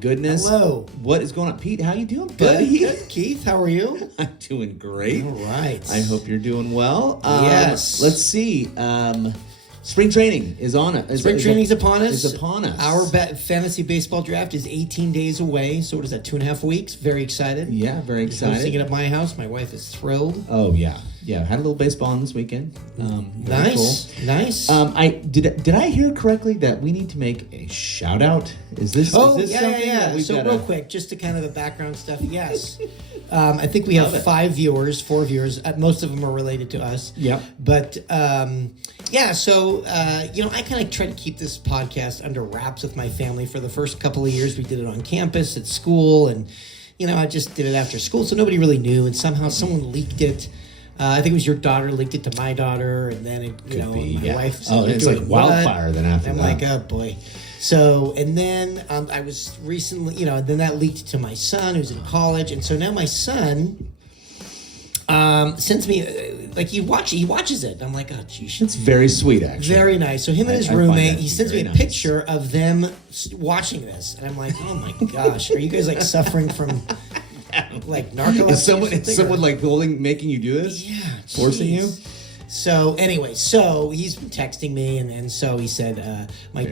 goodness. Hello. What is going on? Pete, how you doing, buddy? Good. Keith, how are you? I'm doing great. All right. I hope you're doing well. Yes. Let's see. Spring training is on it. Spring training's upon us. It's upon us. Our fantasy baseball draft is 18 days away. So what is that, 2.5 weeks? Very excited. Yeah, very excited. Hosting it at my house. My wife is thrilled. Oh, yeah. Yeah, had a little baseball on this weekend. Nice. Cool. Nice. Did I hear correctly that we need to make a shout out? Is this something that we've So gotta... real quick, just to kind of the background stuff. Yes. I think we have 4 viewers. Most of them are related to us. Yep. But so I kind of try to keep this podcast under wraps with my family. For the first couple of years, we did it on campus at school, and I just did it after school, so nobody really knew. And somehow someone leaked it. I think it was your daughter leaked it to my daughter, and then my wife. Oh, it's like wildfire. Then after I'm like, oh boy. So, and then I was recently, then that leaked to my son who's in college. And so now my son sends me, he watches it. I'm like, oh, geez. It's very sweet, actually. Very nice. So him and his roommate, he sends me a picture of them watching this. And I'm like, oh my gosh, are you guys like suffering from like narcolepsy? Is someone like making you do this? Yeah. Forcing you? So anyway, he's been texting me, and so he said, my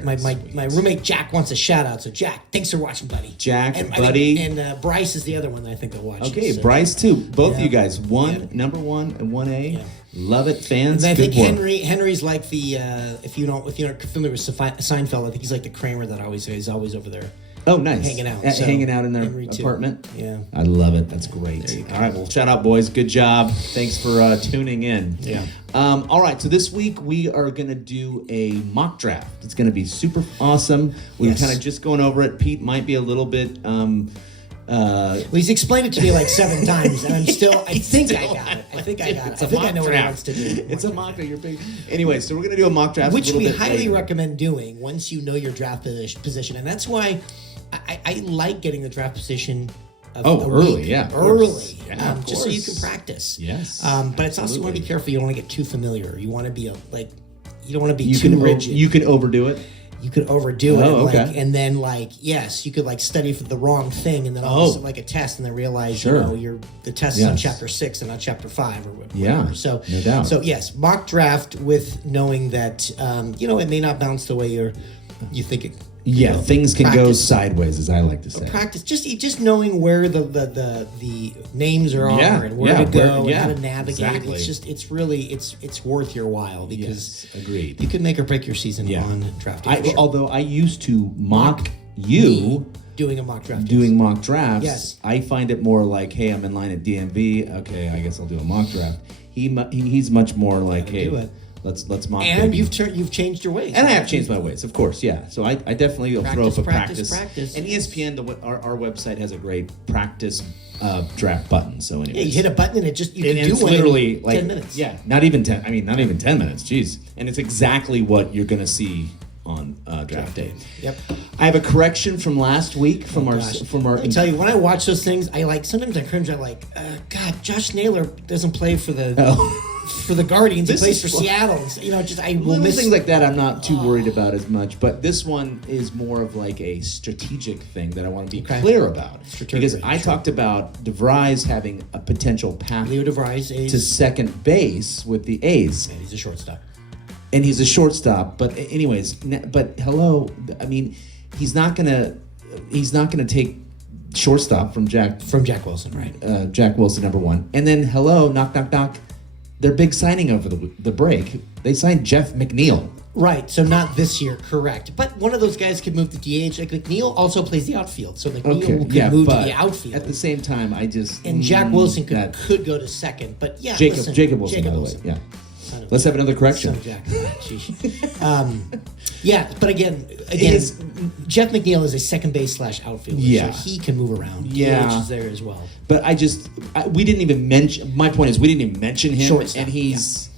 roommate Jack wants a shout out. So Jack, thanks for watching, buddy. Jack, and, buddy, and Bryce is the other one that I think they'll watch. Okay, so. Bryce too. Both of you guys, number one and 1A. Yeah. Love it, fans. And I think Henry's like the if you're not familiar with Seinfeld, I think he's like the Kramer that is always over there. Oh, nice. Hanging out. Hanging out in their apartment. Yeah. I love it. That's great. All right. Well, shout out, boys. Good job. Thanks for tuning in. Yeah. All right. So this week we are going to do a mock draft. It's going to be super awesome. We're kind of just going over it. Pete might be a little bit... well, he's explained it to me like 7 times, and I think I got it. I think I know what he wants to do. It's a mock draft. You're big. Anyway, so we're going to do a mock draft. Which we highly recommend doing once you know your draft position. And that's why... I like getting the draft position early, yeah, just so you can practice. Yes, but it's also, you want to be careful. You don't want to get too familiar. You want to be you don't want to be too rigid. You can overdo it. You could overdo it. Okay. And then you could study for the wrong thing, and then all of a sudden a test, and then realize the test is on chapter 6 and not chapter 5 or whatever. Yeah, so no doubt. So yes, mock draft with knowing that it may not bounce the way you think it. Yeah, things can go sideways, as I like to say. Practice, just knowing where the names are and where to go and how to navigate. Exactly. It's really worth your while because agreed. You can make or break your season on drafting. Although I used to mock you doing a mock draft. Doing mock drafts. Yes. I find it more like, hey, I'm in line at DMV. Okay, I guess I'll do a mock draft. He's much more like, hey. Do it. Let's mock. And you've changed your ways. And I have changed my ways, of course, yeah. So I definitely will throw up a practice. And ESPN, our website has a great practice draft button. So anyways. Yeah, you hit a button and you can do it's literally in 10 minutes. Yeah, not even 10 minutes. Jeez. And it's exactly what you're going to see on draft day. Yep. I have a correction from last week from our. Let me tell you, when I watch those things, sometimes I cringe. I'm like, God, Josh Naylor doesn't play for the. For the Guardians, he plays for Seattle. I will miss things like that. I'm not too worried about as much, but this one is more of like a strategic thing that I want to be clear about. Because I talked about DeVries having a potential path to second base with the A's, and he's a shortstop. But anyways, hello. I mean, he's not gonna take shortstop from Jack Wilson, right? Jack Wilson, number 1, and then knock. Their big signing over the break, they signed Jeff McNeil. Right, so not this year, correct. But one of those guys could move to DH. Like McNeil also plays the outfield, so McNeil could move to the outfield. At the same time, and Jack Wilson could go to second. But yeah, Jacob Wilson, by the way. Yeah. Let's have another correction. But again, Jeff McNeil is a second base / outfielder, so he can move around. Yeah, DH is there as well. But we didn't even mention. My point is, we didn't even mention him, shortstop, and he's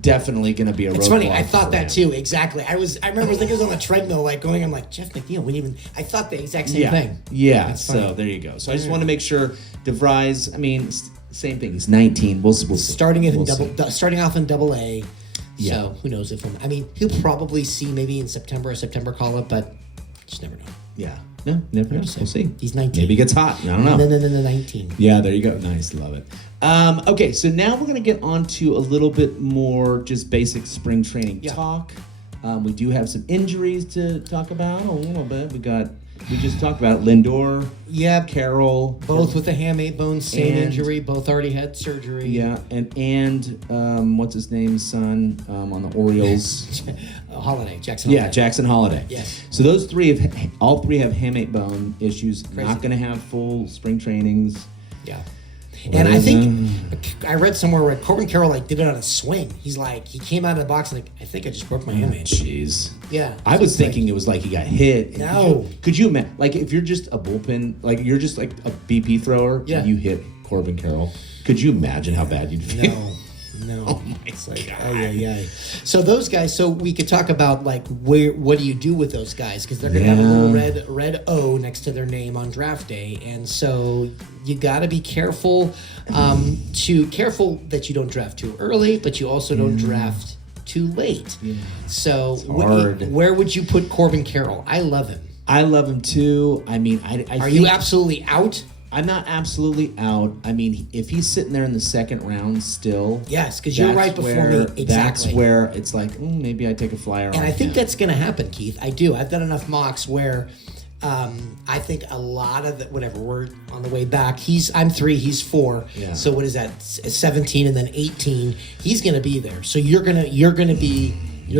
definitely going to be a. It's funny. I thought that too. Exactly. I remember thinking I was on the treadmill, going. I'm like, Jeff McNeil. I thought the exact same thing. Yeah. So there you go. So I just want to make sure DeVries. I mean. Same thing. He's 19. We'll see. Starting off in Double-A. Yeah. So who knows he'll probably see maybe in September call up, but just never know. Yeah. No, never know. We'll see. He's 19. Maybe he gets hot. I don't know. No, 19. Yeah, there you go. Nice, love it. Okay, so now we're going to get on to a little bit more just basic spring training talk. We do have some injuries to talk about a little bit. We just talked about Lindor. Yeah, Carroll. Both with a hamate bone, same injury. Both already had surgery. Yeah, and what's his name's son on the Orioles? Jackson. Yeah, Jackson Holiday. Yes. So all three have hamate bone issues. Crazy. Not going to have full spring trainings. Yeah. And I think I read somewhere where Corbin Carroll did it on a swing. He came out of the box and I think I just broke my hamate. Jeez. Yeah. I was thinking it was like he got hit. No. Could you imagine? Like if you're just a bullpen, like you're just like a BP thrower, and you hit Corbin Carroll. Could you imagine how bad you'd feel? No. Oh my God. Yeah. So those guys. So we could talk about what do you do with those guys, because they're gonna have a little red O next to their name on draft day, and so you got to be careful. Careful that you don't draft too early, but you also don't draft too late. Yeah. So where would you put Corbin Carroll? I love him. I love him too. I mean, Are you absolutely out? I'm not absolutely out. I mean, if he's sitting there in the second round still... Yes, because you're right before me. Exactly. That's where it's like, maybe I take a flyer on him. And I think that's going to happen, Keith. I do. I've done enough mocks where I think a lot of we're on the way back. I'm 3, he's 4. Yeah. So what is that? 17 and then 18. He's going to be there. So you're going to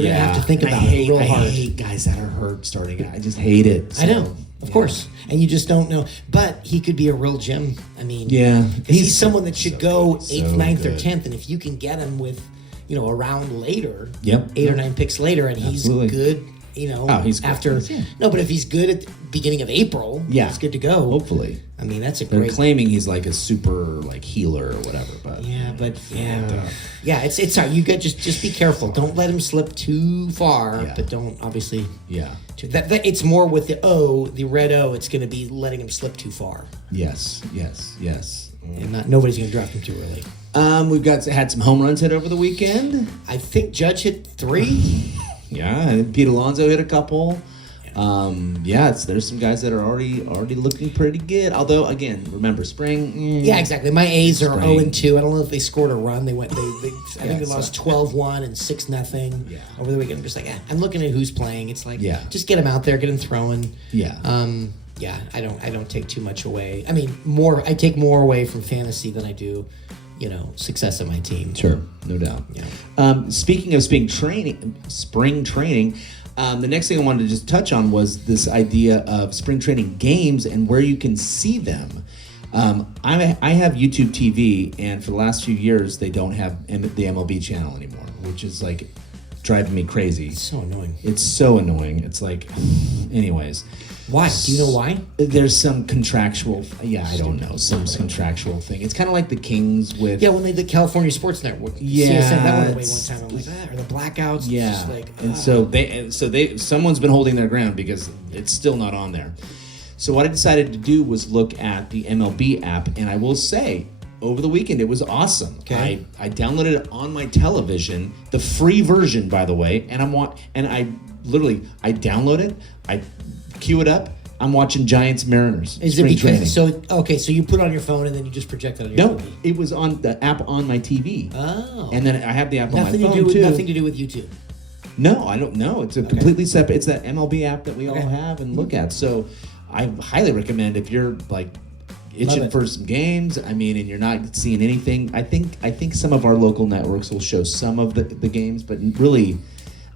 have to think about it real hard. I hate guys that are hurt starting out. I just hate it. So, I know. Of course. And you just don't know. But he could be a real gem. I mean, he's someone that should go 8th, 9th, or 10th. And if you can get him with, a round later, 8 or 9 picks later, and he's good, he's after. Good. No, but if he's good at the beginning of April, he's good to go. Hopefully. I mean, that's They're claiming he's like a super healer or whatever, but it's hard. You got just be careful. Don't let him slip too far, but don't obviously. Yeah. That it's more with the red O. It's going to be letting him slip too far. Yes. And nobody's going to draft him too early. We've had some home runs hit over the weekend. I think Judge hit 3. Yeah, and Pete Alonso hit a couple. There's some guys that are already looking pretty good. Although, again, remember spring. Yeah, exactly. My A's are 0-2. I don't know if they scored a run. I think they lost 12-1 and 6-0. Over the weekend. I'm just like, I'm looking at who's playing. It's like, just get him out there, get him throwing. I don't take too much away. I mean, I take more away from fantasy than I do, success of my team. Sure, no doubt. Yeah. Speaking of spring training. The next thing I wanted to just touch on was this idea of spring training games and where you can see them. I have YouTube TV, and for the last few years, they don't have the MLB channel anymore, which is like driving me crazy. It's so annoying. It's so annoying. It's like, anyways. Why? Do you know why? There's some contractual, I don't know, some contractual thing. It's kind of like the Kings with... Yeah, when they did California Sports Network. Yeah. CSN, that went away one time. I'm like, or the blackouts. Yeah. Just like, and so someone's been holding their ground because it's still not on there. So what I decided to do was look at the MLB app, and I will say, over the weekend, it was awesome. Okay. I downloaded it on my television, the free version, by the way, and I download it, I queue it up. I'm watching Giants Mariners. Is it because so you put it on your phone and then you just project it on your TV? No, it was on the app on my TV. Oh. And then I have the app on my phone too. Nothing to do with YouTube. No, I don't know. It's a completely separate. It's that MLB app that we all have and look at. So I highly recommend if you're like itching for some games. I mean, and you're not seeing anything. I think some of our local networks will show some of the games, but really.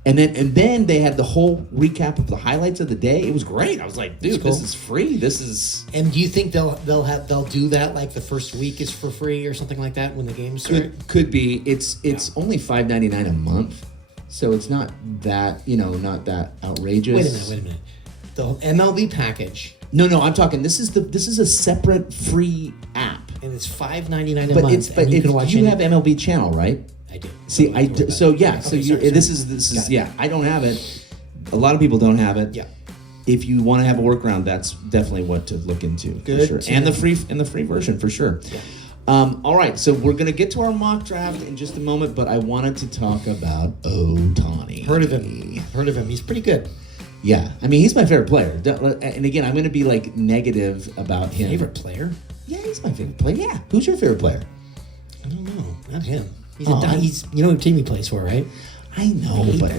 And then they had the whole recap of the highlights of the day. It was great. I was like, dude, This is free. This is. And do you think they'll do that like the first week is for free or something like that when the games start? Could be. It's only $5.99 a month, so it's not that not that outrageous. Wait a minute. The MLB package. No, I'm talking. This is a separate free app, and it's $5.99 a month. But you have MLB channel, right? I do. See, I do. So yeah. So this is yeah. I don't have it. A lot of people don't have it. Yeah. If you want to have a workaround, that's definitely what to look into. Good. For sure. And the free version for sure. Yeah. All right, so we're gonna get to our mock draft in just a moment, but I wanted to talk about Ohtani. Heard of him? He's pretty good. Yeah, I mean, he's my favorite player. And again, I'm going to be like negative about him. Favorite player? Yeah, he's my favorite player. Yeah, who's your favorite player? I don't know. Not him. He's you know what team he plays for, right? I know, but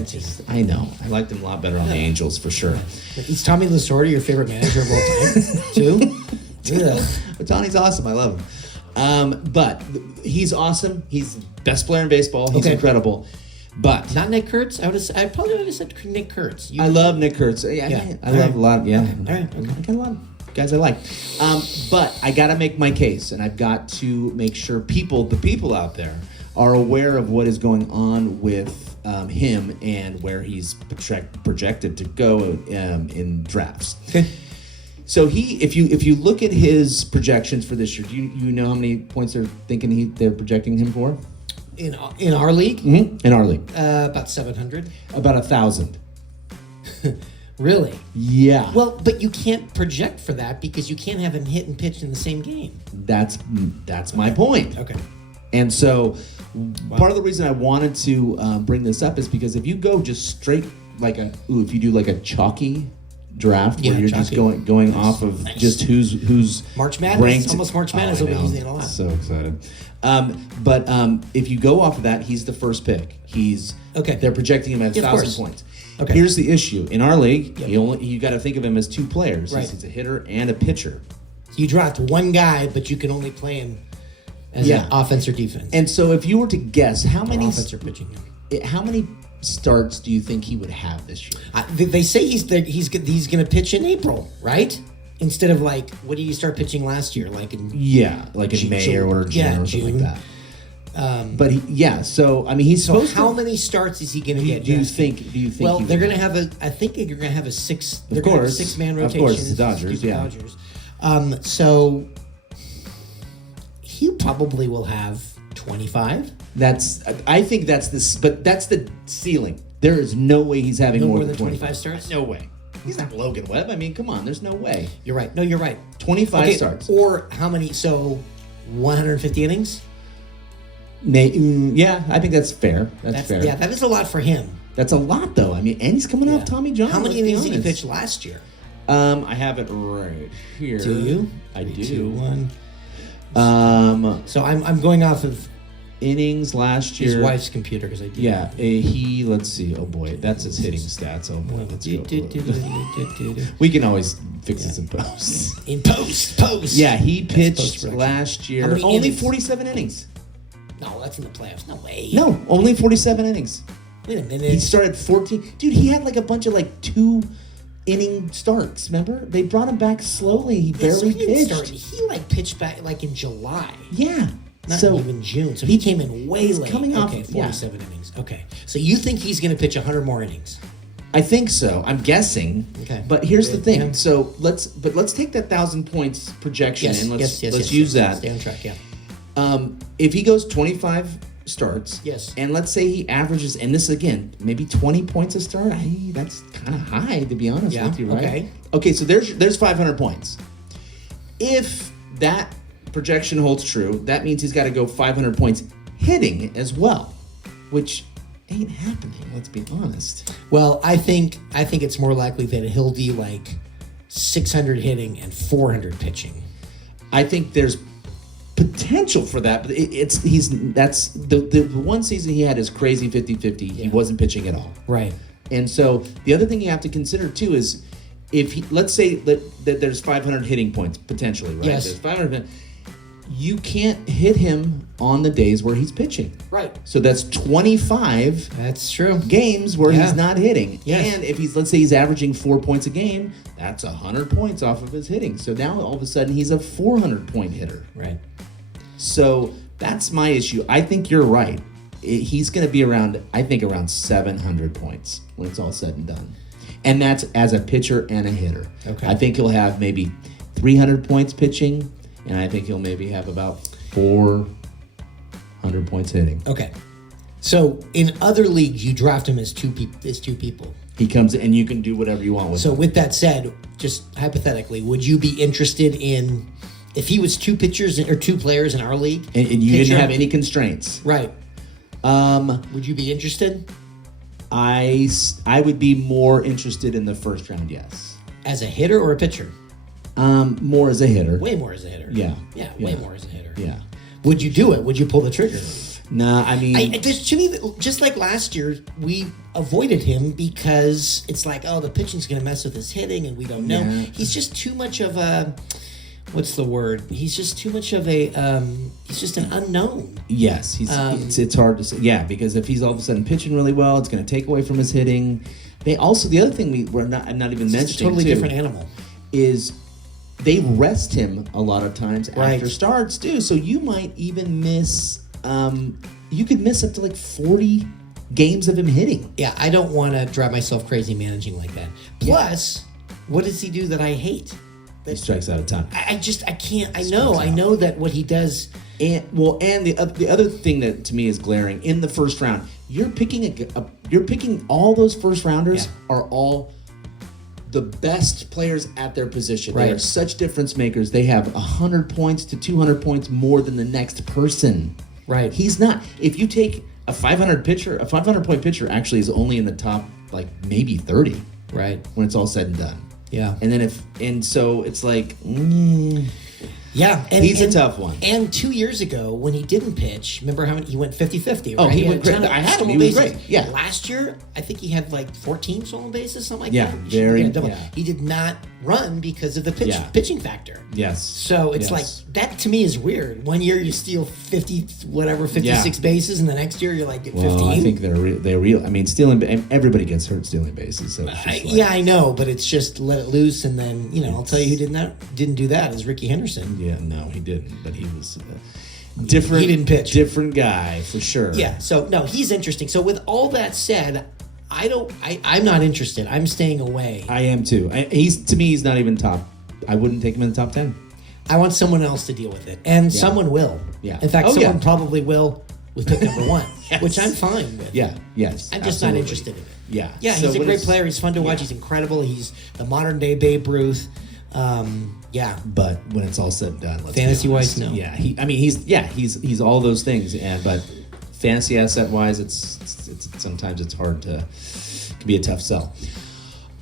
I know. I liked him a lot better on the Angels for sure. Is Tommy Lasorda your favorite manager of all time? Too? Yeah. But Tony's awesome. I love him. But he's awesome. He's the best player in baseball. He's incredible. But not Nick Kurtz. I probably would have said Nick Kurtz. I love Nick Kurtz. Yeah. I love a lot. Yeah. All right. Okay. I got a lot of guys I like. But I got to make my case, and I've got to make sure the people out there are aware of what is going on with him and where he's projected to go in drafts. Okay. So if you look at his projections for this year, do you know how many points they're projecting him for? In our league? Mm-hmm. In our league. About 700. About 1,000. Really? Yeah. Well, but you can't project for that because you can't have him hit and pitch in the same game. That's my point. Okay. And so part of the reason I wanted to bring this up is because if you go just straight if you do like a chalky draft where you're just going off of just who's March Madness, ranked, almost March Madness. We'll be using it a lot. So excited. But if you go off of that, he's the first pick. They're projecting him at 1,000 points. Okay. Here's the issue. In our league, you got to think of him as two players. Right. He's a hitter and a pitcher. You draft one guy, but you can only play him as an offense or defense. And so if you were to guess, how many offense or pitching? How many starts do you think he would have this year? They say he's going to pitch in April, right? Instead of what did you start pitching last year? In May or June or something like that. So I mean, he's supposed to. How many starts is he going to get? Do you think? Well, they're going to have I think you're going to have a six. Of course, 6-man rotation. Of course, the Dodgers. Yeah. Dodgers. So he probably will have 25. I think that's the ceiling. There is no way he's having more than 25 starts. No way. He's not Logan Webb. I mean, come on. There's no way. You're right. No, you're right. 25 starts. Or how many? So 150 innings. Yeah, I think that's fair. That's fair. Yeah, that is a lot for him. That's a lot, though. I mean, and he's coming off Tommy John. How many innings did he pitch last year? I have it right here. Do you? I do. 2, 1. So I'm going off of innings last year. His wife's computer because I do. Yeah, let's see. Oh boy, that's his hitting stats. Oh boy, let's go. We can always fix this in post. In post. Yeah, he pitched last year. Only innings? 47 innings. No, that's in the playoffs. No way. No, only 47 innings. Wait a minute. He started 14. Dude, he had a bunch of 2-inning starts. Remember? They brought him back slowly. He barely pitched. He pitched back in July. Yeah. Not even June. So he came in way late. Coming off. Okay, 47 innings. Okay. So you think he's going to pitch 100 more innings? I think so. I'm guessing. Okay. But here's the thing. Yeah. So let's take that 1,000 points projection and let's use that. Stay on track. Yeah. If he goes 25 starts, and let's say he averages, and this again, maybe 20 points a start, that's kind of high to be honest with you, right? Okay, so there's 500 points. If that projection holds true, that means he's got to go 500 points hitting as well, which ain't happening, let's be honest. Well, I think it's more likely that he'll do 600 hitting and 400 pitching. I think there's potential for that, but that's the one season he had his crazy 50-50. He wasn't pitching at all. Right. And so the other thing you have to consider too is let's say that there's 500 hitting points potentially, right? Yes. There's 500. You can't hit him on the days where he's pitching. Right. So that's 25. That's true. Games where he's not hitting. Yes. And if let's say he's averaging 4 points a game, that's 100 points off of his hitting. So now all of a sudden he's a 400-point hitter. Right. So that's my issue. I think you're right. He's going to be around 700 points when it's all said and done. And that's as a pitcher and a hitter. Okay. I think he'll have maybe 300 points pitching, and I think he'll maybe have about 400 points hitting. Okay. So in other leagues, you draft him as two people. He comes in, and you can do whatever you want with him. So with that said, just hypothetically, would you be interested in if he was 2 pitchers or 2 players in our league? And you didn't have any constraints. Right. Would you be interested? I would be more interested in the first round, yes. As a hitter or a pitcher? More as a hitter. Way more as a hitter. Yeah. Yeah, way more as a hitter. Yeah. Would you do it? Would you pull the trigger? Nah, I mean... To me, just like last year, we avoided him because it's like, oh, the pitching's going to mess with his hitting, and we don't know. Yeah. He's just too much of a... What's the word? He's just too much of a... he's just an unknown. Yes, it's hard to say. Yeah, because if he's all of a sudden pitching really well, it's going to take away from his hitting. The other thing I'm not even mentioning, It's a totally different animal. Is they rest him a lot of times after starts too. So you might even miss... you could miss up to like 40 games of him hitting. Yeah, I don't want to drive myself crazy managing like that. Plus, what does he do that I hate? He strikes out a ton. I can't. I know that what he does. And the other thing that to me is glaring in the first round, you're picking all those first rounders are all the best players at their position. Right. They are such difference makers. They have 100 points to 200 points more than the next person. Right. He's not. If you take a 500 point pitcher actually is only in the top like maybe 30. Right. When it's all said and done. Yeah. And so it's like. Yeah, he's a tough one. And 2 years ago, when he didn't pitch, remember how he went 50-50, right? Oh, he went great. I had him. He was great. Yeah. Last year, I think he had like 14 stolen bases, something like that. Yeah, he did not run because of the pitching factor. Yes. So it's like, that to me is weird. 1 year you steal 56 bases, and the next year you're like, get 15. Well, I think they're real. I mean, everybody gets hurt stealing bases. So I know, but it's just let it loose, and then, I'll tell you who didn't do that is Ricky Henderson. Yeah, no, he didn't. But he was different. He didn't pitch. Different guy for sure. Yeah. So no, he's interesting. So with all that said, I'm not interested. I'm staying away. I am too. To me, he's not even top. I wouldn't take him in the top 10. I want someone else to deal with it, and someone will. Yeah. In fact, someone probably will with pick number 1, yes. which I'm fine with. Yeah. Yes. I'm just not interested in it. Yeah. Yeah. So He's a great player. He's fun to watch. He's incredible. He's the modern day Babe Ruth. Yeah. But when it's all said and done, fantasy wise, no. Yeah. He's all those things, but fantasy asset wise, it's sometimes it's hard to. It can be a tough sell.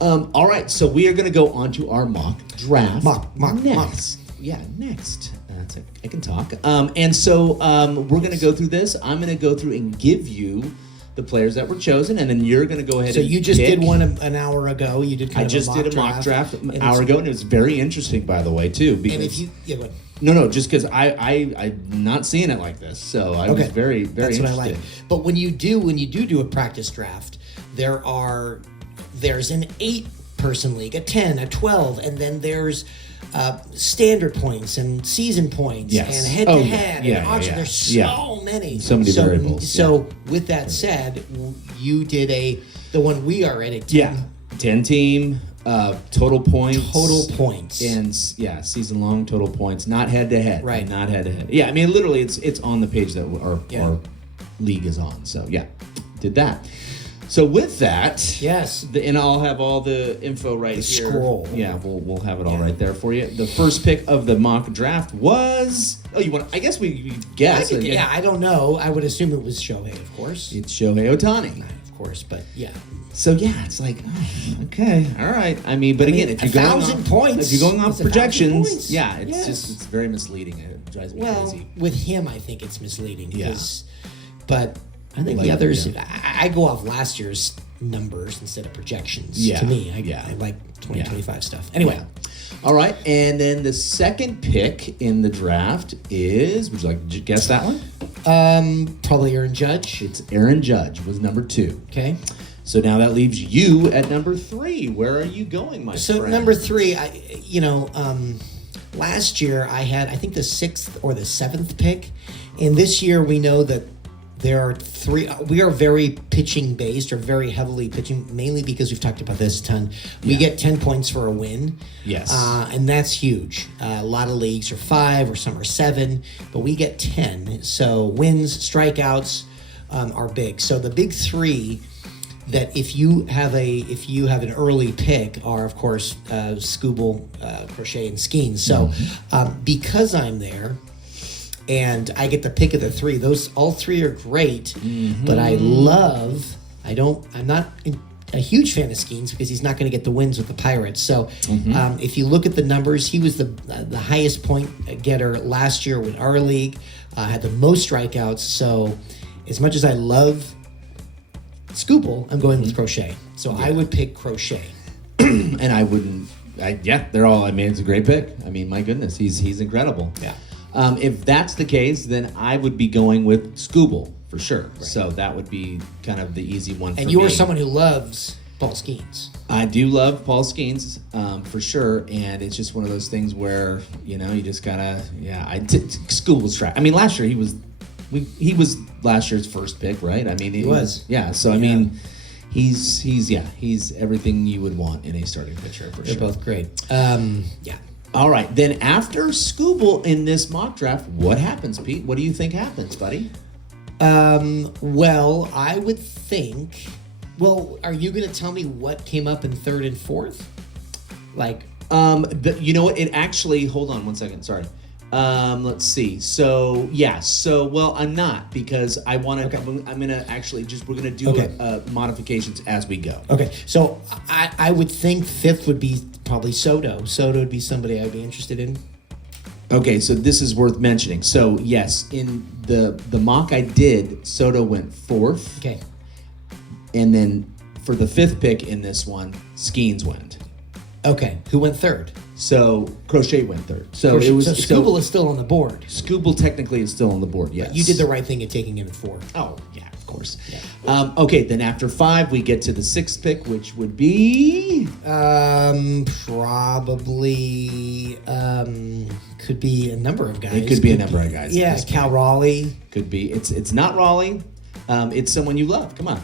All right, so we are going to go on to our mock draft. Mock next. Yeah, next. I can talk. And so we're going to go through this. I'm going to go through and give you the players that were chosen, and then you're going to go ahead. So and you just pick. did one an hour ago. You did. I just did a mock draft an hour ago, and it was very interesting, by the way, too. Because and if you, go ahead. No, just because I'm not seeing it like this, so I was very, very That's interested. what I like. But when you do a practice draft, there's an 8-person league, a 10, a 12, and then there's standard points and season points and head-to-head and auction. There's so many. So many variables. So with that said, you did the one we are at a 10. Yeah, 10 team, total points. And season long total points, not head-to-head. Right. Not head-to-head. Yeah, I mean, literally it's on the page that our league is on. So, did that. So with that, and I'll have all the info right here. Scroll. Yeah, we'll have it all right there for you. The first pick of the mock draft was. Oh, you want? I guess we guess. I don't know. I would assume it was Shohei, of course. It's Shohei Ohtani, of course. But So it's like, okay, all right. I mean, but again, if you're going 1,000 points, if you're going off projections, points. It's very misleading. It drives me crazy. With him, I think it's misleading. But I think the others, I go off last year's numbers instead of projections. To me, I like 2025 stuff. Anyway. All right, and then the second pick in the draft is, would you like to guess that one? Probably Aaron Judge. It's Aaron Judge was number 2. Okay. So now that leaves you at number 3. Where are you going, my friend? So number 3, last year I had, I think, the 6th or the 7th pick. And this year we know that there are 3. We are very pitching based, or very heavily pitching, mainly because we've talked about this a ton. We get 10 points for a win. Yes. And that's huge. A lot of leagues are 5 or some are 7, but we get 10. So wins, strikeouts are big. So the big 3 that if you have an early pick are, of course, Skubal, Crochet, and Skeens. So because I'm there, and I get the pick of the 3. Those all 3 are great, but I love I'm not a huge fan of Skeens because he's not going to get the wins with the Pirates. So if you look at the numbers, he was the highest point getter last year with our league, had the most strikeouts. So as much as I love Scooble, I'm going with Crochet. So I would pick Crochet. And I wouldn't. They're all. I mean, it's a great pick. I mean, my goodness, he's incredible. Yeah. If that's the case, then I would be going with Scooble for sure. Right. So that would be kind of the easy one. And you are someone who loves Paul Skeens. I do love Paul Skeens for sure, and it's just one of those things where you just gotta. Yeah, Scooble's track. I mean, last year he was last year's first pick, right? I mean, he was. Yeah. So I mean. He's everything you would want in a starting pitcher for sure. They're both great. All right, then after Scooble in this mock draft, what happens, Pete? What do you think happens, buddy? Well, I would think. Well, are you going to tell me what came up in third and fourth? You know what? It actually. Hold on one second. Sorry. Let's see. So well, I'm not because I want to. Okay. I'm gonna actually we're gonna do modifications as we go. Okay. So I would think fifth would be probably Soto. Soto would be somebody I'd be interested in. Okay, so this is worth mentioning. So yes, in the mock I did, Soto went fourth. Okay. And then for the fifth pick in this one, Skeens went. Okay. Who went third? So Crochet went third. So Scooble is still on the board. Scooble technically is still on the board. Yes, you did the right thing in taking him at 4. Oh yeah, of course. Yeah. Okay, then after 5, we get to the 6th pick, which would be probably could be a number of guys. It could be a number of guys. Yeah, Cal Raleigh. Could be. It's not Raleigh. It's someone you love. Come on.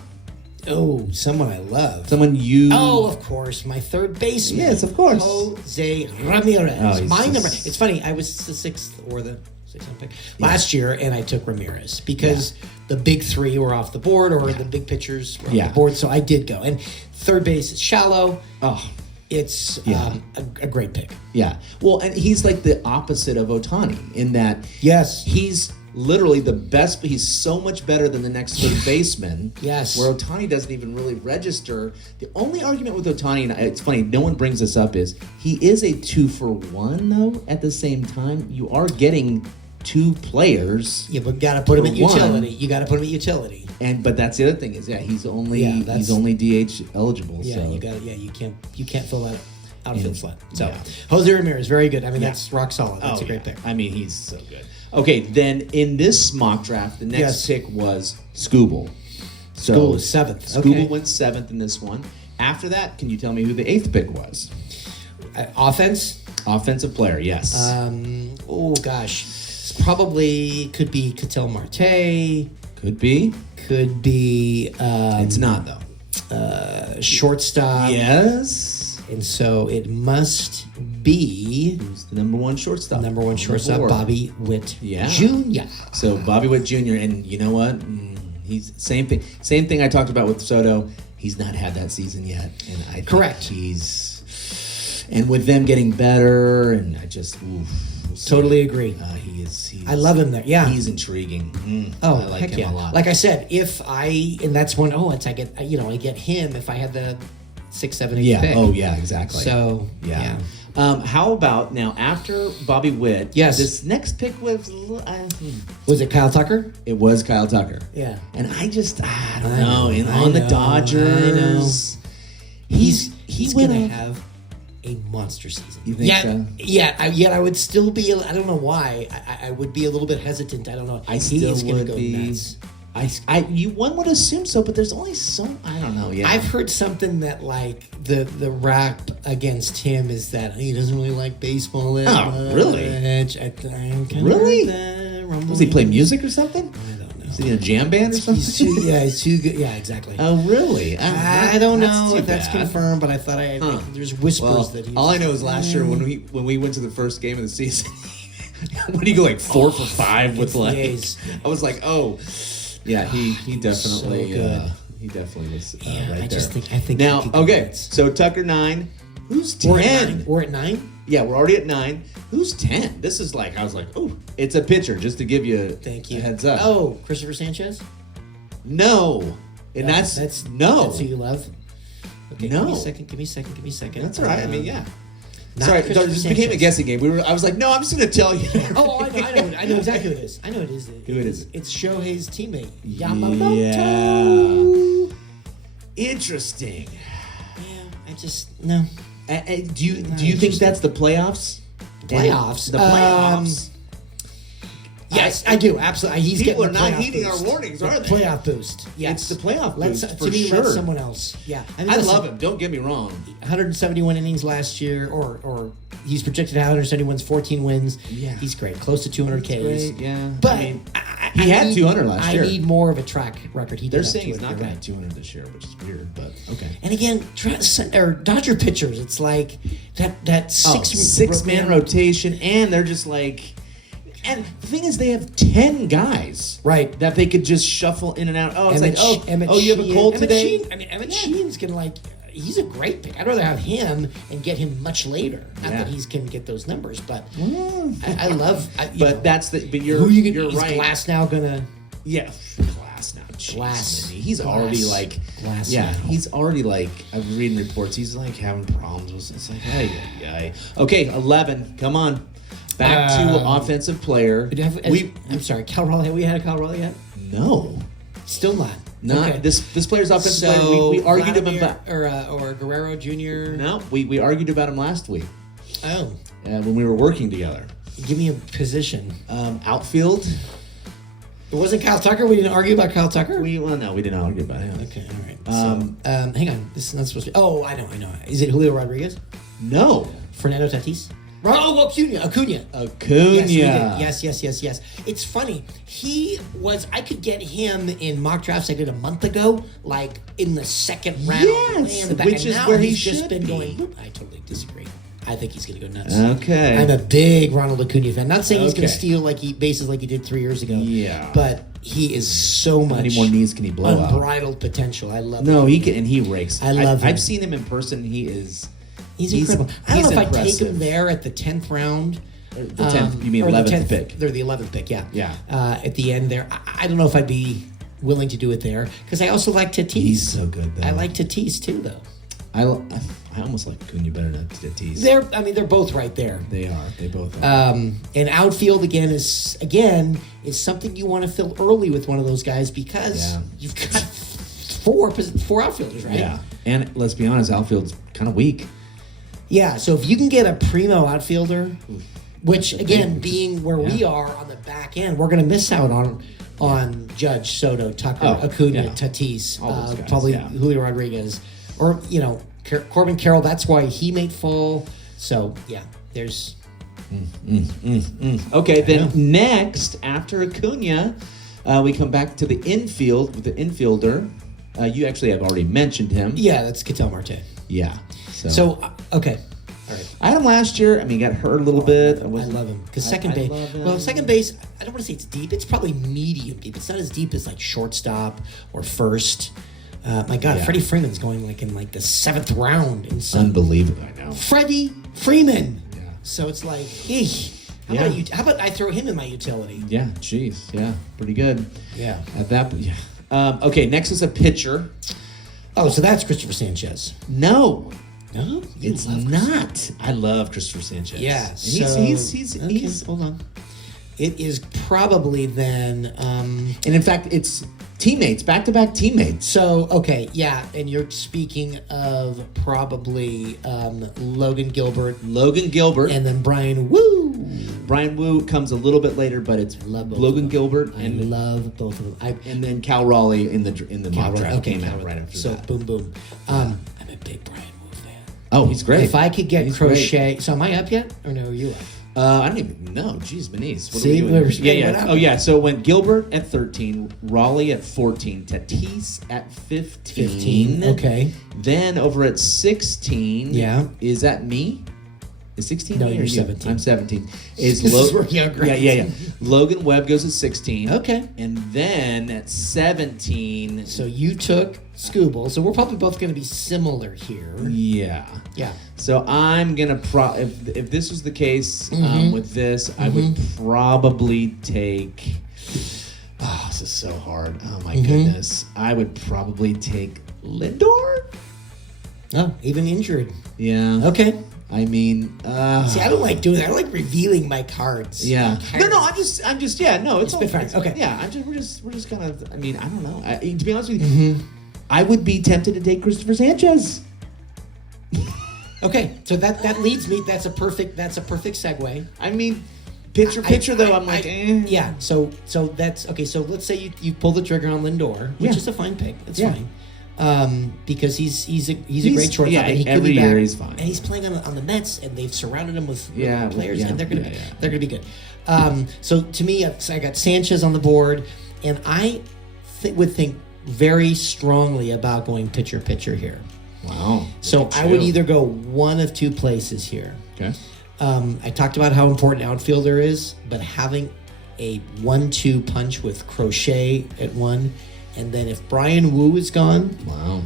Oh, someone I love. Someone you... Oh, of course. My third baseman. Yes, of course. Jose Ramirez. My number... It's funny. I was the 6th or the 6th pick last year, and I took Ramirez because the big 3 were off the board or the big pitchers were off the board, so I did go. And third base is shallow. Oh, it's a great pick. Yeah. Well, and he's like the opposite of Ohtani in that he's... literally the best, but he's so much better than the next third baseman. Yes. Where Ohtani doesn't even really register. The only argument with Ohtani, and it's funny, no one brings this up, is he is a 2-for-1, though, at the same time. You are getting 2 players. Yeah, but got to put him at utility. You got to put him at utility. But that's the other thing is, he's only DH eligible. Yeah, so. you can't fill that outfield slot. So Jose Ramirez, very good. I mean, that's rock solid. That's a great pick. I mean, he's so good. Okay, then in this mock draft, the next pick was Scooble. So Scooble was 7th. Scooble went 7th in this one. After that, can you tell me who the 8th pick was? Offense? Offensive player, yes. Oh, gosh. Probably could be Ketel Marte. Could be. Could be... it's not, though. Shortstop. Yes. And so it must be... Who's the number 1 shortstop? Number 1 shortstop, Bobby Witt Jr. So Bobby Witt Jr., and you know what? He's same thing I talked about with Soto. He's not had that season yet. And I think he's... And with them getting better, and I just... Totally agree. He's I love him there. Yeah. He's intriguing. I like him a lot. Like I said, and that's when, I get him if I had the 6, 7, 8 pick. Oh, yeah, exactly. So, how about now after Bobby Witt? Yes. This next pick was... was it Kyle Tucker? It was Kyle Tucker. Yeah. And I don't know. On the Dodgers... He's going to have a monster season. You think so? Yeah. Yet I would still be... I don't know why. I would be a little bit hesitant. I don't know. He is going to go nuts. One would assume so, but there's only so... I don't know. Yeah, I've heard something that the rap against him is that he doesn't really like baseball that much. Really? Really? Does he play music or something? I don't know. Is he in a jam band or something? He's too good. Yeah, exactly. Oh, really? I don't know if that's confirmed, but I thought there's whispers that he's... All I know is last year when we went to the first game of the season, when you go like 4 for 5 with I was like, oh... Yeah, he definitely he definitely was right there. I think now, okay, so Tucker 9. Who's 10? We're at 9? Yeah, we're already at 9. Who's 10? This is I was like, oh, it's a pitcher, just to give you a heads up. Oh, Christopher Sanchez? No. And that's no. That's who you love? Okay, no. Give me a second. That's all right. I mean, yeah. Not Sorry, Christopher this Sanchez. became a guessing game. I was like, no, I'm just going to tell you. Oh, I know exactly who it is. I know it is. Who it is? It's Shohei's teammate, Yamamoto. Yeah. Interesting. Yeah, I just no. Do you think that's the playoffs? Playoffs. The playoffs. Yes, I do. Absolutely. He's People getting are not the playoff heeding boost. our warnings, are they? Playoff boost. Yes. It's the playoff boost for to me, sure. let someone else. Yeah. I love him. Don't get me wrong. 171 innings last year, or he's projected to have 171 wins, 14 wins. Yeah. He's great. Close to 200 Ks. Great, yeah. But I mean, he had 200 last year. I need more of a track record. They're saying he's not going to have 200 this year, which is weird, but okay. And again, Dodger pitchers, it's like that six-man rotation, and they're just like... And the thing is, they have 10 guys, right, that they could just shuffle in and out. Oh, it's Emmett you have a cold today? Emmett Sheehan's gonna he's a great pick. I'd rather have him and get him much later. Not that he can get those numbers, but I love. You're is right. Glass now gonna? Yeah, Glass now. Glass. He's already like. Glass. Yeah, now. He's already like. I've reading reports. He's like having problems with. It's like, hey. Okay, 11. Come on. Back to offensive player. I'm sorry, Cal Raleigh. Have we had a Cal Raleigh yet? No. Still not. Not okay. This player's offensive player. We argued about or Guerrero Jr. No, we argued about him last week. Oh. When we were working together. Give me a position. Outfield. It wasn't Kyle Tucker. We didn't argue about Kyle Tucker. We didn't argue about him. Okay, all right. Hang on. This is not supposed to be. Oh, I know. Is it Julio Rodriguez? No. Fernando Tatis. Oh, Acuna. Yes. It's funny. I could get him in mock drafts I did a month ago, like in the second round. Yes, which is where he's just been going. I totally disagree. I think he's going to go nuts. Okay. I'm a big Ronald Acuna fan. Not saying he's going to steal bases like he did 3 years ago. Yeah. But he is so much. How many more knees can he blow out? Unbridled potential. I love. No, he can, and he rakes. I love him. I've seen him in person. He's incredible. I don't know if I'd take impressive. him there at the 10th round. The 10th, you mean 11th pick? They're the 11th pick, yeah. Yeah. At the end there. I don't know if I'd be willing to do it there because I also like Tatis. He's so good, though. I like Tatis, too, though. I almost like Acuna better than Tatis. They're both right there. They are. They both are. And outfield, is something you want to fill early with one of those guys because you've got four outfielders, right? Yeah. And let's be honest, outfield's kind of weak. Yeah, so if you can get a primo outfielder, which again, being where we are on the back end, we're going to miss out on Judge, Soto, Tucker, Acuna, Tatis, probably Julio Rodriguez, or Corbin Carroll. That's why he may fall. So yeah, there's. Okay, then next after Acuna, we come back to the infield with the infielder. You actually have already mentioned him. Yeah, that's Ketel Marte. Yeah. So okay. All right. I had him last year. I mean, he got hurt a little bit. I love him because second base. Well, second base. I don't want to say it's deep. It's probably medium deep. It's not as deep as like shortstop or first. My God, Freddie Freeman's going in the 7th round in some. Unbelievable, I know. Freddie Freeman. Yeah. So it's like, how about I throw him in my utility? Yeah. Jeez. Yeah. Pretty good. Yeah. At that. Yeah. Okay. Next is a pitcher. Oh, so that's Christopher Sanchez. No. No, it's not. I love Christopher Sanchez. Yeah, he's hold on. It is probably then, and in fact, it's teammates, back-to-back teammates. So and you're speaking of probably Logan Gilbert, and then Brian Wu. Brian Wu comes a little bit later, but it's Logan Gilbert, and love both of them. And then Cal Raleigh in the mock draft came out right after that. So boom. I'm a big Brian. Oh, he's great. If I could get Crochet... So am I up yet? Or no, are you up? I don't even know. Jeez, Benise. What See? are we doing? Oh, yeah. So when Gilbert at 13, Raleigh at 14, Tatis at 15. Okay. Then over at 16. Yeah. Is that me? Is 16? No, you're 17. I'm 17. This is where younger. Yeah. Logan Webb goes at 16. Okay. And then at 17. So you took Scooble. So we're probably both going to be similar here. Yeah. Yeah. So I'm going to if this was the case with this, I would probably take this is so hard. Oh my goodness. I would probably take Lindor. Oh, even injured. Yeah. Okay. I mean, see, I don't like doing that. I don't like revealing my cards. Yeah. No, I'm just. Yeah. No, it's all fine. Okay. Yeah. We're just kind of. I mean, I don't know. To be honest with you, I would be tempted to take Christopher Sanchez. Okay, so that leads me. That's a perfect segue. I mean, pitcher though. I'm like, yeah. So that's okay. So let's say you pull the trigger on Lindor, which is a fine pick. It's fine. Because he's a great shortstop. Yeah, and he every year he's fine. And he's playing on the Mets, and they've surrounded him with players, and they're gonna be good. So to me, I got Sanchez on the board, and I would think very strongly about going pitcher here. Wow. So I would either go one of two places here. Okay. I talked about how important outfielder is, but having a 1-2 punch with Crochet at one. And then if Brian Wu is gone,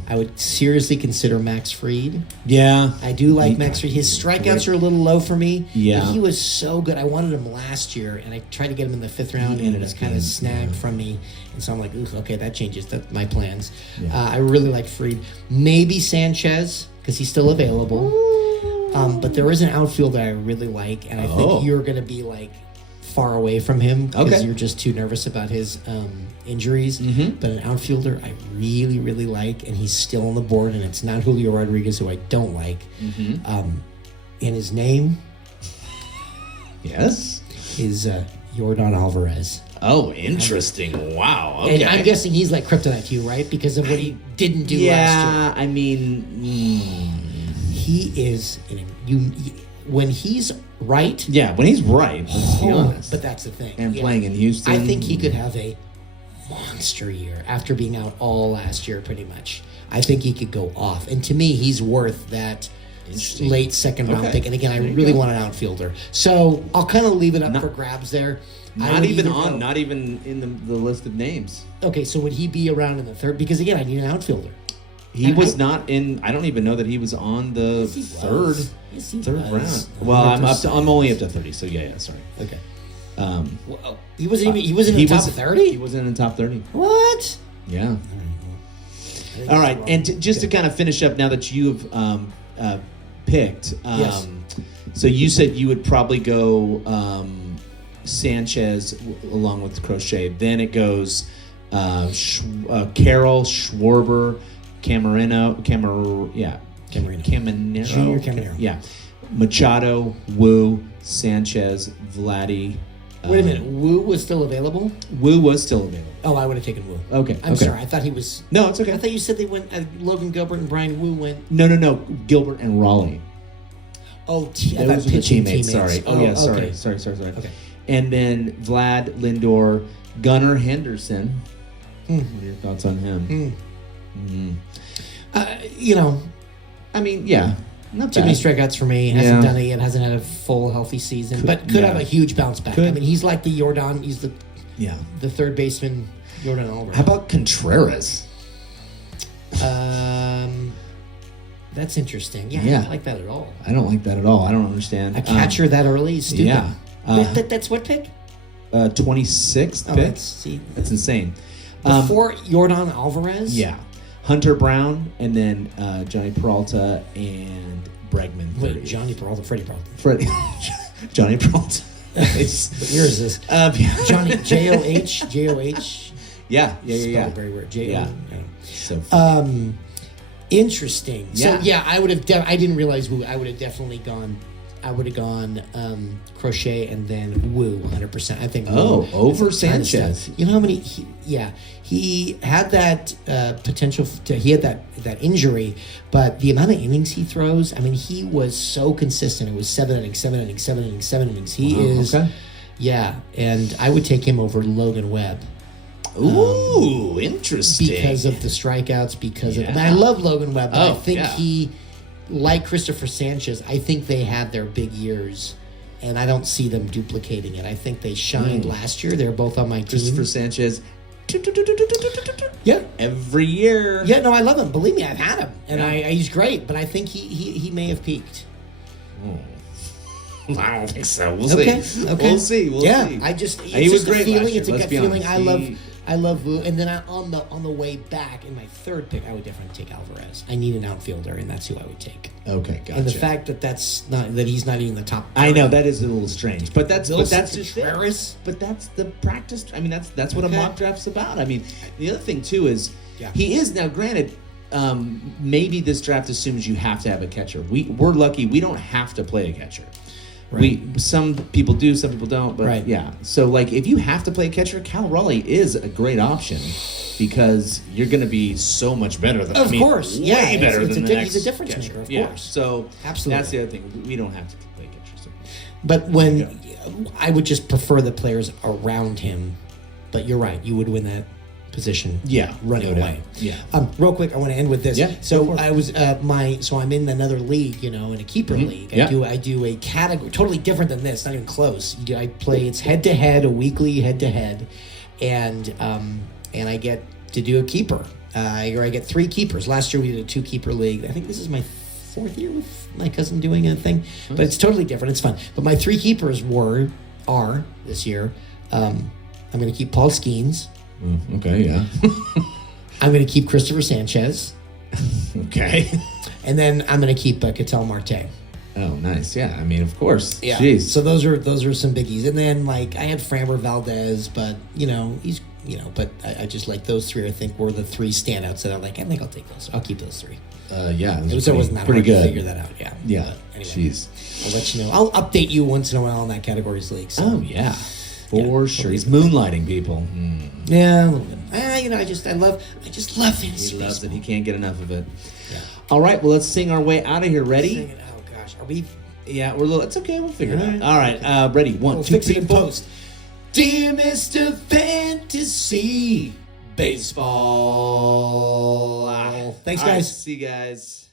I would seriously consider Max Fried. Yeah. I do like Max Fried. His strikeouts are a little low for me. Yeah. But he was so good. I wanted him last year, and I tried to get him in the 5th round, and it was kind of snagged from me. And so I'm like, ooh, okay, that changes my plans. Yeah. I really like Fried. Maybe Sanchez, because he's still available. But there is an outfielder I really like, and I think you're going to be like far away from him because you're just too nervous about his injuries. But an outfielder I really, really like, and he's still on the board, and it's not Julio Rodriguez, who I don't like. And his name is Yordan Alvarez. Oh, interesting. Wow. Okay. And I'm guessing he's like kryptonite to you, right? Because of what he didn't do last year. Yeah, I mean... He is... when he's right... Yeah, when he's right, let's be honest. But that's the thing. And playing in Houston... I think he could have a monster year after being out all last year, pretty much. I think he could go off. And to me, he's worth that late second round pick. And again, I really want an outfielder. So I'll kind of leave it up for grabs there. Not even in the list of names. Okay, so would he be around in the third? Because again, I need an outfielder. He was not in. I don't even know that he was on the third round. Well, I'm only up to 30. So yeah. Sorry. Okay. He wasn't even. He was in the top 30. He wasn't in the top 30. What? Yeah. All right, and just to kind of finish up, now that you've picked, so you said you would probably go Sanchez along with Crochet. Then it goes Carroll, Schwarber, Caminero. Junior Caminero. Yeah. Machado, Wu, Sanchez, Vladdy. Wait a minute. Wu was still available? Wu was still available. Oh, I would have taken Wu. Okay. I'm sorry. I thought he was... No, it's okay. I thought you said they went... Logan Gilbert and Brian Wu went... No. Gilbert and Raleigh. Oh, those were the teammates. Sorry. Oh, yeah. Sorry. Okay. Sorry. Okay. And then Vlad, Lindor, Gunnar Henderson. What are your thoughts on him? I mean, yeah. Not too many strikeouts for me. Hasn't done it yet. Hasn't had a full healthy season, but could have a huge bounce back. I mean, he's like the Yordan. He's the third baseman, Yordan Alvarez. How about Contreras? That's interesting. Yeah, I don't like that at all. I don't like that at all. I don't understand. A catcher that early is stupid. Yeah. That's what pick? 26th pick. That's insane. Before Yordan Alvarez? Yeah. Hunter Brown, and then Johnny Peralta and Bregman. Wait, Johnny Peralta, Freddie Peralta. Johnny Peralta. What year is this? Johnny, J-O-H? Yeah. Very weird. J-O. So funny. Interesting. Yeah. So, I would have, I didn't realize Wu. I would have definitely gone, Crochet and then Wu, 100%. I think Wu over Sanchez. You know how many, he had that potential, he had that injury, but the amount of innings he throws, I mean, he was so consistent. It was 7 innings. He is, and I would take him over Logan Webb. Ooh, interesting. Because of the strikeouts, I love Logan Webb, but I think he, like Christopher Sanchez, I think they had their big years, and I don't see them duplicating it. I think they shined last year. They're both on my team. Christopher Sanchez. Yeah. Every year. Yeah, no, I love him. Believe me, I've had him, and he's great, but I think he may have peaked. I don't think so. We'll see. Okay. We'll see. He was great last year. It's a gut feeling. I I love Wu. And then on the way back in my third pick, I would definitely take Alvarez. I need an outfielder, and that's who I would take. Okay, gotcha. And the fact that he's not even the top. 30. I know that is a little strange, but that's just Contreras. But that's the practice. I mean, that's what a mock draft's about. I mean, the other thing too is he is now granted. Maybe this draft assumes you have to have a catcher. We're lucky we don't have to play a catcher. Right. Some people do, some people don't, but yeah. So like if you have to play a catcher, Cal Raleigh is a great option because you're going to be so much better than Of course. Way better than the next he's a difference catcher. maker, of course. So absolutely. That's the other thing. We don't have to play catcher. So. But I would just prefer the players around him. But you're right, you would win that position. Running away. Yeah. Real quick, I want to end with this. Yeah. So I was I'm in another league, in a keeper league. I do a category totally different than this, not even close. I play it's head to head, a weekly head to head, and I get to do a keeper. I get 3 keepers. Last year we did a 2-keeper league. I think this is my 4th year with my cousin doing a thing, but it's totally different. It's fun. But my 3 keepers are this year. I'm going to keep Paul Skeens. Okay, yeah. I'm going to keep Christopher Sanchez. Okay. And then I'm going to keep Ketel Marte. Oh, nice. Yeah, I mean, of course. Yeah. Jeez. So those are some biggies. And then I had Framber Valdez, but he's but I just like those 3. I think were the 3 standouts that I'm like, I think I'll take those. I'll keep those 3. Yeah, it wasn't that pretty hard good to figure that out. Yeah. Yeah. But anyway, jeez. I'll let you know. I'll update you once in a while on that categories league. So. Oh yeah. For sure. He's moonlighting people. Yeah, a little bit. I just love fantasy. He loves it. He can't get enough of it. Yeah. All right, well, let's sing our way out of here. Ready? Oh gosh, are we? Yeah, we're a little. It's okay. We'll figure it out. All right, ready? 1, 2, 3, fix it in post. Dear Mr. Fantasy Baseball. Baseball. Thanks, All right, guys. see you guys.